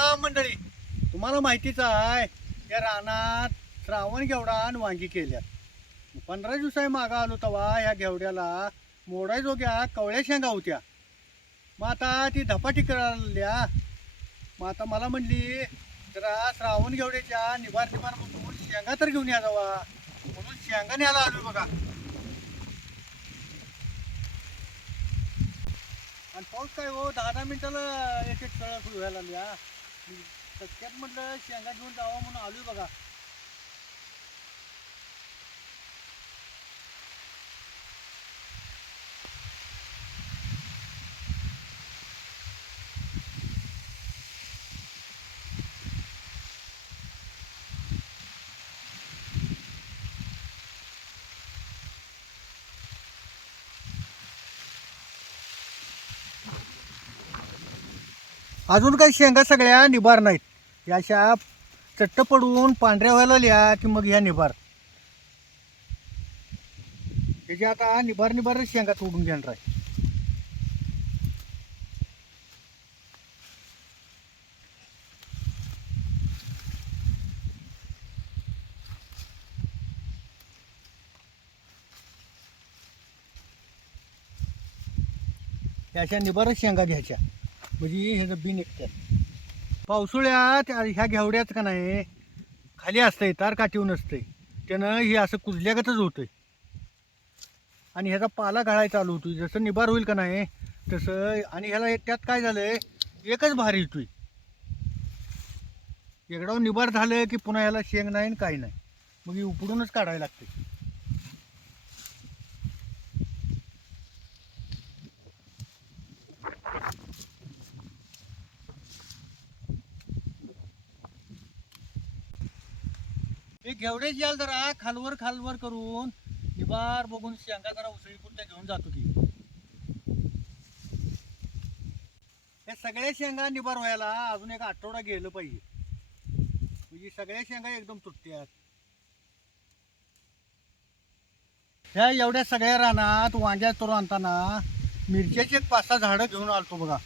राम मंडळी, तुम्हाला माहितीच आहे या रानात श्रावण घेवडा आणि वांगी केल्यात. 15 दिवसाही मागं आलो तेव्हा ह्या घेवड्याला मोडायजोग्या कवळ्या शेंगा होत्या. मग आता ती धपाटी करायला. मग आता मला म्हणली जरा श्रावण घेवड्याच्या निभार निभार म्हणून शेंगा तर घेऊन या जावा, म्हणून शेंगा न्यायला आलोय बघा. आणि पाऊस काय हो 10-10 मिनिटाला एक एक सळ सुरू व्हायला लागल्या. सत्यात म्हटलं शेंगा घेऊन जावा म्हणून आलोय बघा. अजून काही शेंगा सगळ्या निभार नाहीत. या अशा चट्ट पडून पांढऱ्या व्हायला लिहा की मग ह्या निभार त्याची आता निभार निभार शेंगा तोडून घेणार आहे. या अशा निभारच शेंगा घ्यायच्या म्हणजे ह्याचं बी निघतात. पावसाळ्यात ह्या घेवड्यात का नाही खाली असतंय, तार काठीव नसतंय, त्यानं हे असं कुजल्यागतच होतंय आणि ह्याचा पाला घालायला चालू होतोय. जसं निभार होईल का नाही तसं. आणि ह्याला त्यात काय झालंय, एकच भार येतोय. एकदा निभार झालं की पुन्हा ह्याला शेंग नाही आणि काही नाही, मग हे उपडूनच काढायला लागते. हे घेवडेच याल जरा खालवर खालवर करून निभार बघून शेंगा जरा उसळी कुठल्या घेऊन जातो की. या सगळ्या शेंगा निभार व्हायला अजून एक आठवडा गेलं पाहिजे, म्हणजे सगळ्या शेंगा एकदम तुटत्यात. ह्या एवढ्या सगळ्या रानात वांग्या तोरून आणताना मिरच्याची एक 5-6 झाडं घेऊन आलतो बघा.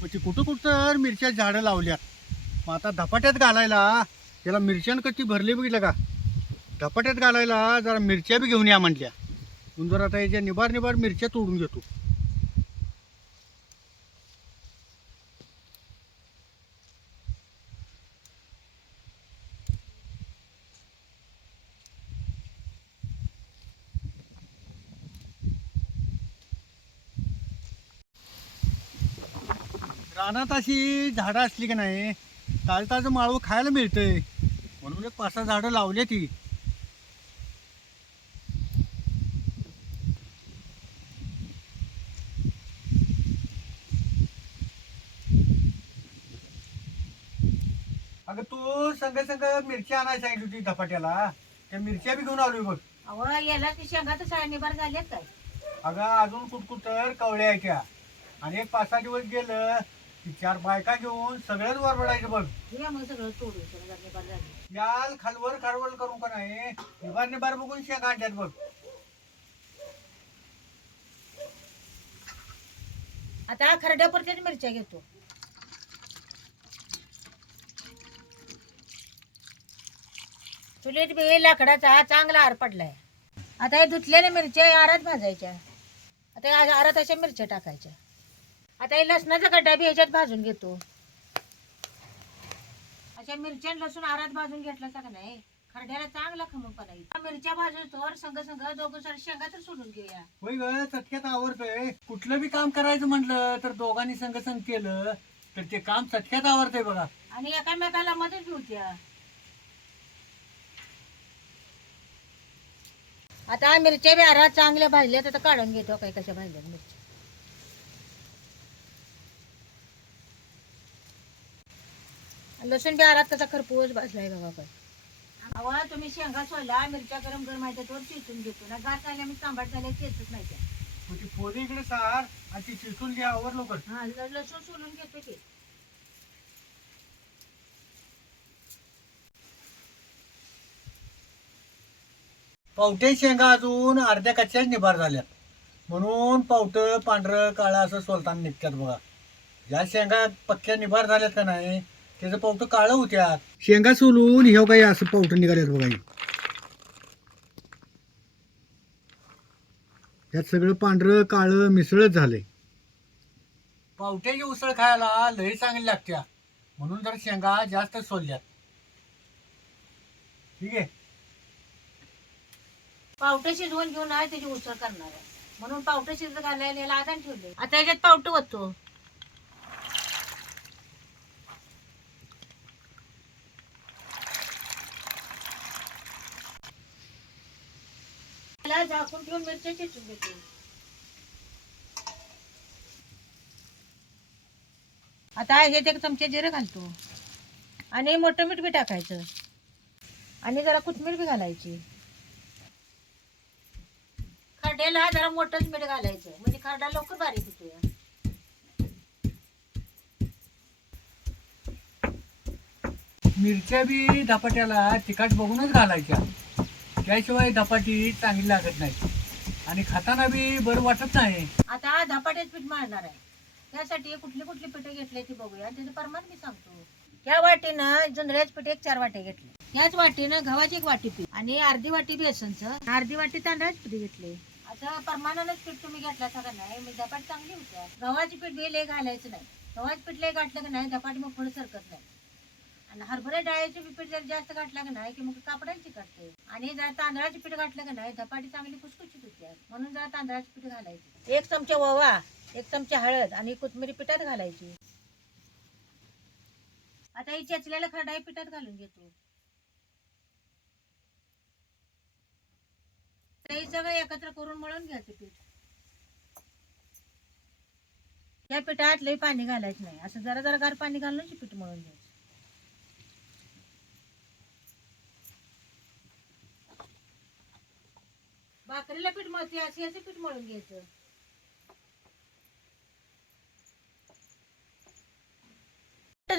मग ती कुठं कुठं मिरच्याची झाडं लावल्यात. मग आता धपाट्यात घालायला त्याला मिरच्यान कशी भरली बघितलं का, धपाट्यात घालायला जरा मिरच्या बी घेऊन या म्हटल्या. म्हणून जरा आता याच्या निभार निभार मिरच्या तोडून घेतो. रानात अशी झाडं असली की नाही ताजं ताजं माळवं खायला मिळतंय, म्हणून एक 5-6 झाडं लावली ती. अगं तू संग संग मिरच्या आणायला सांगितली होती धपाट्याला, त्या मिरच्या बी घेऊन आलोय बघ. अहो याला ती शेंगा तर साडीनिबार झाल्यात काय. अगं अजून कुठकुठं कवळ्या आहेत त्या, आणि एक 5-6 दिवस गेलं की 4 बायका घेऊन सगळ्याच वरबडायचं बघ. हे मग सगळं तोडून शेंगा निबार झाली. याल खालवर खालवर करून का नाही निबार निबार बघून शेंगा आणल्यात बघ. आता खरड्यापुरत्याच मिरच्या घेतो. चुलीत बी लाकडाचा चांगला आर पडलाय. आता हे धुतलेल्या मिरच्या आरात भाजायच्या. आता या आरात अशा मिरच्या टाकायच्या. आता हे लसणाचा गड्डा बी ह्याच्यात भाजून घेतो. अशा मिरच्या आणि लसूण आरात भाजून घेतला का नाही खरड्याला चांगला खमकपणा येईल. मिरच्या भाजून तर संग संग दोघं सर शेंगा तर सोडून घेऊया. होय ग, चटक्यात आवडतंय. कुठलं बी काम करायचं म्हटलं तर दोघांनी संग संग केलं तर ते काम चटक्यात आवडतंय बघा. आणि एकामेकाला मदत होत्या. आता मिरच्या बी आरात चांगल्या भाजल्यात. आता काढून घेतो काय कशा भाजल्यात मिरच्या. लसूण बी आरात कसा खरपूस भाजलाय बघा. काय अहो तुम्ही शेंगा सोला मिरच्या गरम गरम आहे तर चिचून घेतो ना. गाठ आल्या मी तांबट झाल्या चेचत नाही त्या. मग ती पोरी इकडे सार आणि ती चिचून घ्या आवर लवकर. हा लसूण सोलून घेतो की. पावटे शेंगा अजून अर्ध्या कच्च्याच निभार झाल्यात, म्हणून पावटं पांढरं काळं असं सोलताना निघतात बघा. ज्या शेंगा पक्क्या निभार झाल्यात का नाही त्याचं पावटं काळं होत्या. शेंगा सोलून हे काही असं पावटं निघाल्यात बघा हे. यात सगळं पांढरं काळं मिसळच झालंय. पावट्याची उसळ खायला लई चांगली लागत्या, म्हणून जर शेंगा जास्त सोलल्यात. ठीक आहे. पावटे शिजवून घेऊन आहे त्याची उसळ करणार आहे, म्हणून पावटे शिजत घालायला याला आधार ठेवले. आता याच्यात पावटं होतो. त्याला झाकून ठेवून मिरच्या चिचून घेते. आता ह्यात एक चमचे जिरे घालतो आणि मोठं मीठ बी टाकायचं आणि जरा कोथिंबीर बी घालायची. खरड्याला जरा मोठंच मीठ घालायचं म्हणजे खरडा लवकर बारीक होतो. मिरच्या बी धपाट्याला तिखट बघूनच घालायच्या, त्याशिवाय धपाटी चांगली लागत नाही आणि खाताना बी बरं वाटत नाही. आता धपाट्यात पीठ मळणार आहे, त्यासाठी कुठली कुठली पिठं घेतली ती बघूया. त्याचं प्रमाण मी सांगतो. या वाटीनं जुंधळ्याचं पीठ 4 वाटे घेतले. याच वाटीनं गव्हाची 1 वाटी पीठ आणि अर्धी वाटी बेसनचं, अर्धी वाटी तांदळाचं पीठ घेतले. आता प्रमाणानंच पीठ तुम्ही घेतला सगळं नाही, मग धपाट चांगली होत्या. गव्हाची पीठ बी लय घालायचं नाही. गव्हाचं पीठ लय घातलं की नाही धपाट मग पुढे सरकत नाही. आणि हरभरा डाळीचे पीठ जर जास्त घातलं की नाही की मग कापडाला चिकटते. आणि जर तांदळाचे पीठ घातलं की नाही धपाटी चांगली खुसखुशीत होते, म्हणून जरा तांदळाचे पीठ घालायचे. 1 चमचा ओवा, 1 चमचा हळद आणि कोथिंबीर पिठात घालायची. आता ही चेचलेला खरडा पिठात घालून घेतो. हे सगळं एकत्र करून मळून घ्यायचं पीठ. या पिठात लई पाणी घालायचं नाही, असं जरा जरा गार पाणी घालून पीठ मळून घ्यायचं. भाकरीला पीठ मळते असे याचे पीठ मळून घ्यायचं.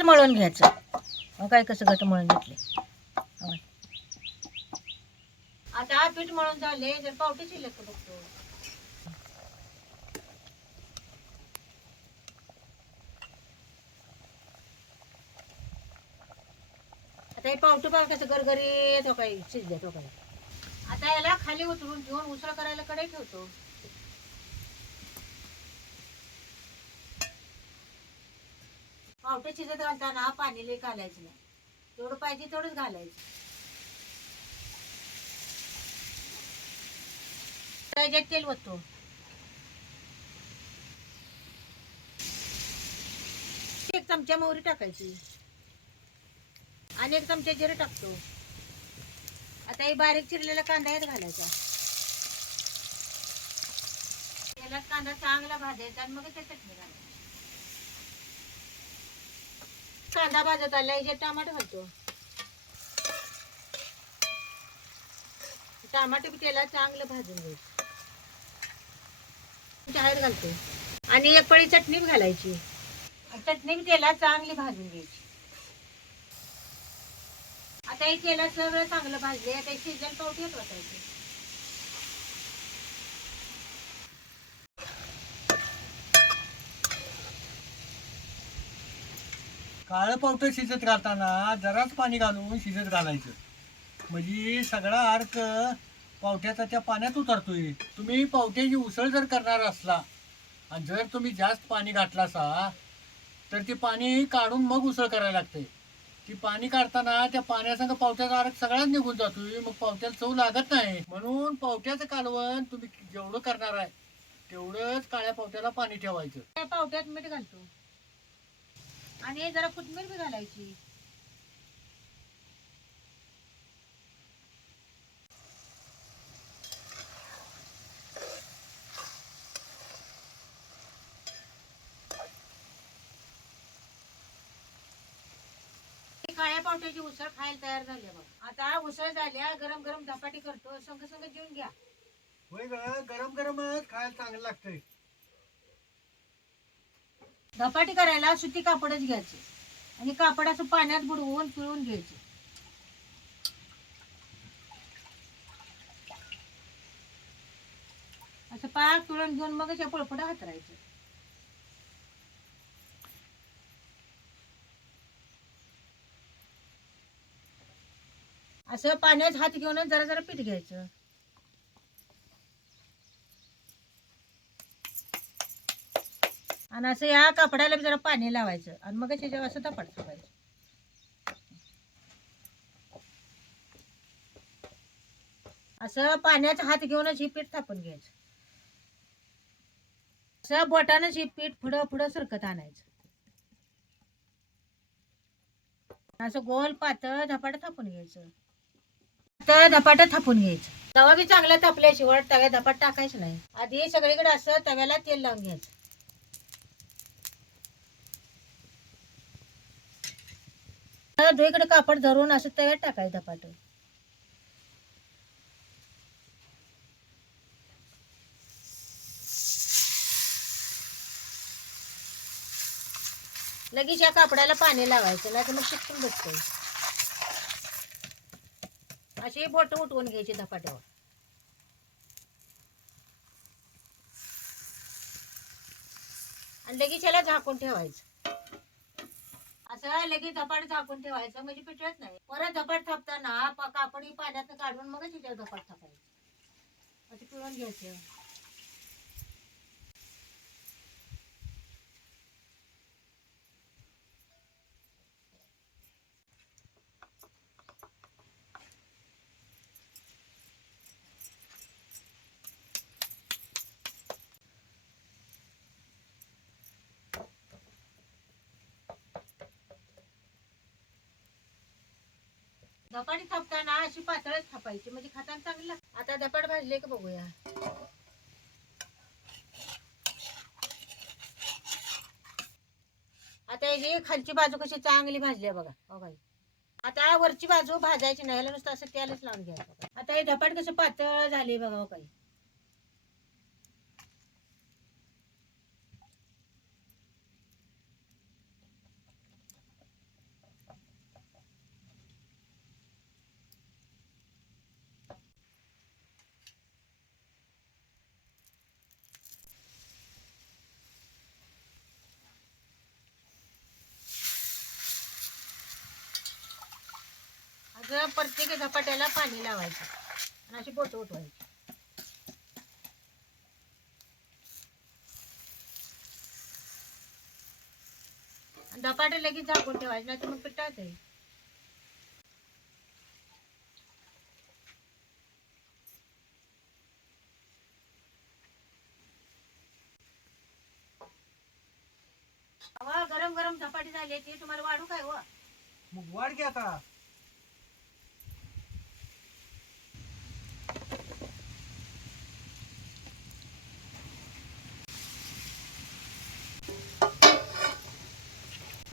मळून घ्यायचं. मग काय कसं घट मळून घेतले. आता हा पीठ मळून झाले, जर पावटे शिल्लक बघतो. आता हे पावटे पाव कसं गरगरीत हो काही शिजले हो काही. आता याला खाली उतरून घेऊन उसळ करायला कडे ठेवतो. पावटे शिजत घालताना पाणी लई घालायचं नाही, जेवढं पाहिजे तेवढंच घालायचं. त्याच्यात तेल ओततो. एक चमचा मोहरी टाकायची आणि 1 चमचा जिरे टाकतो. आता हे बारीक चिरलेला कांदा यात घालायचा. त्याला कांदा चांगला भाजायचा आणि मग त्यात चटणी घालायची. कांदा भाजत आला याच्यात टमाटर घालतो. टमाटे बी त्याला चांगलं भाजून घ्यायचं. हळद घालतो आणि 1 पळी चटणी बी घालायची. चटणी बी त्याला चांगली भाजून घ्यायची. आता हे तेलात सगळं चांगलं भाजले. आता शिजलेलं पावटे वाटायचे. काळं पावटं शिजत घालताना जराच पाणी घालून शिजत घालायचं, म्हणजे सगळा अर्क पावट्याचा त्या पाण्यात उतरतोय. तुम्ही पावट्याची उसळ जर करणार असला आणि जर तुम्ही जास्त पाणी घातला असा तर ते पाणी काढून मग उसळ करायला लागते. ती पाणी काढताना त्या पाण्यासंग पावट्याचा अर्क सगळाच निघून जातोय, मग पावट्याला चव लागत नाही. म्हणून पावट्याचं कालवण तुम्ही जेवढं करणार आहे तेवढंच काळ्या पावट्याला पाणी ठेवायचं. पावट्यात मीठ घालतो आणि जरा कोथिंबीर बी घालायची. काळ्या पावट्याची उसळ खायला तयार झाली बघ. आता उसळ झाल्या, गरम गरम धपाटी करतो. संग संग जेवून घ्या. होय ग, गरम गरमच खायला चांगलं लागतंय. धपाटी करायला सुती कापडच घ्यायचे आणि कापड असं पाण्यात बुडवून पिळून घ्यायचे. असं पाक पिळून घेऊन मग त्या पळपडा हातरायचं. असं पाण्यात हात घेऊनच जरा जरा पीठ घ्यायचं. आणि असं या कपड्याला बी जरा पाणी लावायचं आणि मग त्याच्यावर असं धपाट थापायचं. असं पाण्याचा हात घेऊनच ही पीठ थापून घ्यायचं. असं बोटानंच ही पीठ पुढं पुढं सरकत आणायचं. असं गोल पातळ धपाट थापून घ्यायचं. तर धपाट थापून घ्यायचं. तवा बी चांगला तापल्याशिवाय तव्यात धपाट टाकायचं नाही. आधी सगळीकडे असं तव्याला तेल लावून घ्यायचं. दुईकडे कापड धरून असं तव्यात टाकायचं धपाट. लगेच या कापडाला पाणी लावायचं नाही तर मग शिकून बसते. अशी बोट उठवून घ्यायची धपाट्यावर. आणि लगेच याला झाकून ठेवायचं. असं लगेच धपाट झाकून ठेवायचं म्हणजे पिठळत नाही. परत धपाट थापताना कापड पाण्यात काढून मग तिच्यावर धपाट थापायचं. असं पिळून घ्यायचं. धपाटी थापताना अशी पातळच थापायची म्हणजे खाताना चांगलं लागतं. आता धपाट भाजले का बघूया. आता ही खालची बाजू कशी चांगली भाजली आहे बघा. हो बाई. आता वरची बाजू भाजायची नाही, नुसतं असं तेलच लावून घ्यायचं. आता हे धपाट कसं पातळ झाले बघा. हो बाई. आता प्रत्येक धपाट्याला पाणी लावायचं आणि अशी बोट उठवायची. धपाटे लगेच झाकून ठेवायचे नाही तर मग पिठाच आहे. गरम गरम धपाटे झाले ते तुम्हाला वाढू काय हो. मग वाढ की आता.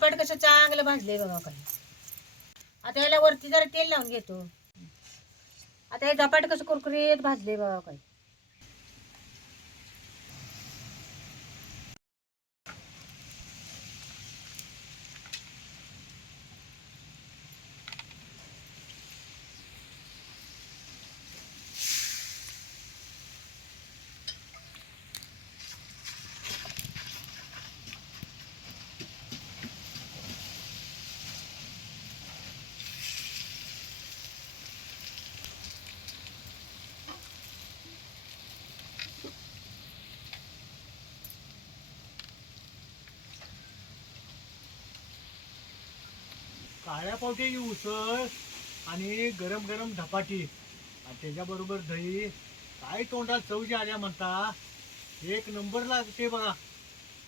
धपाट कसं चांगलं भाजलंय बघा काही. आता याला वरती जरा तेल लावून घेतो. आता हे धपाट कसं कुरकुरीत भाजले बघा काही. काळ्या पावट्याची उसळ आणि गरम गरम धपाटी आणि त्याच्याबरोबर दही, काय तोंडात चवजी आल्या म्हणता. एक नंबर लागते बघा.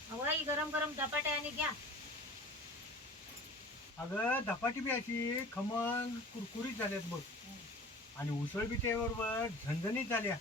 हवाई गरम गरम धपाटे आणि घ्या. अगं धपाटी बी अशी खमंग कुरकुरीत झाल्यात बघ. आणि उसळ बी त्याबरोबर झणझणीत झाल्या.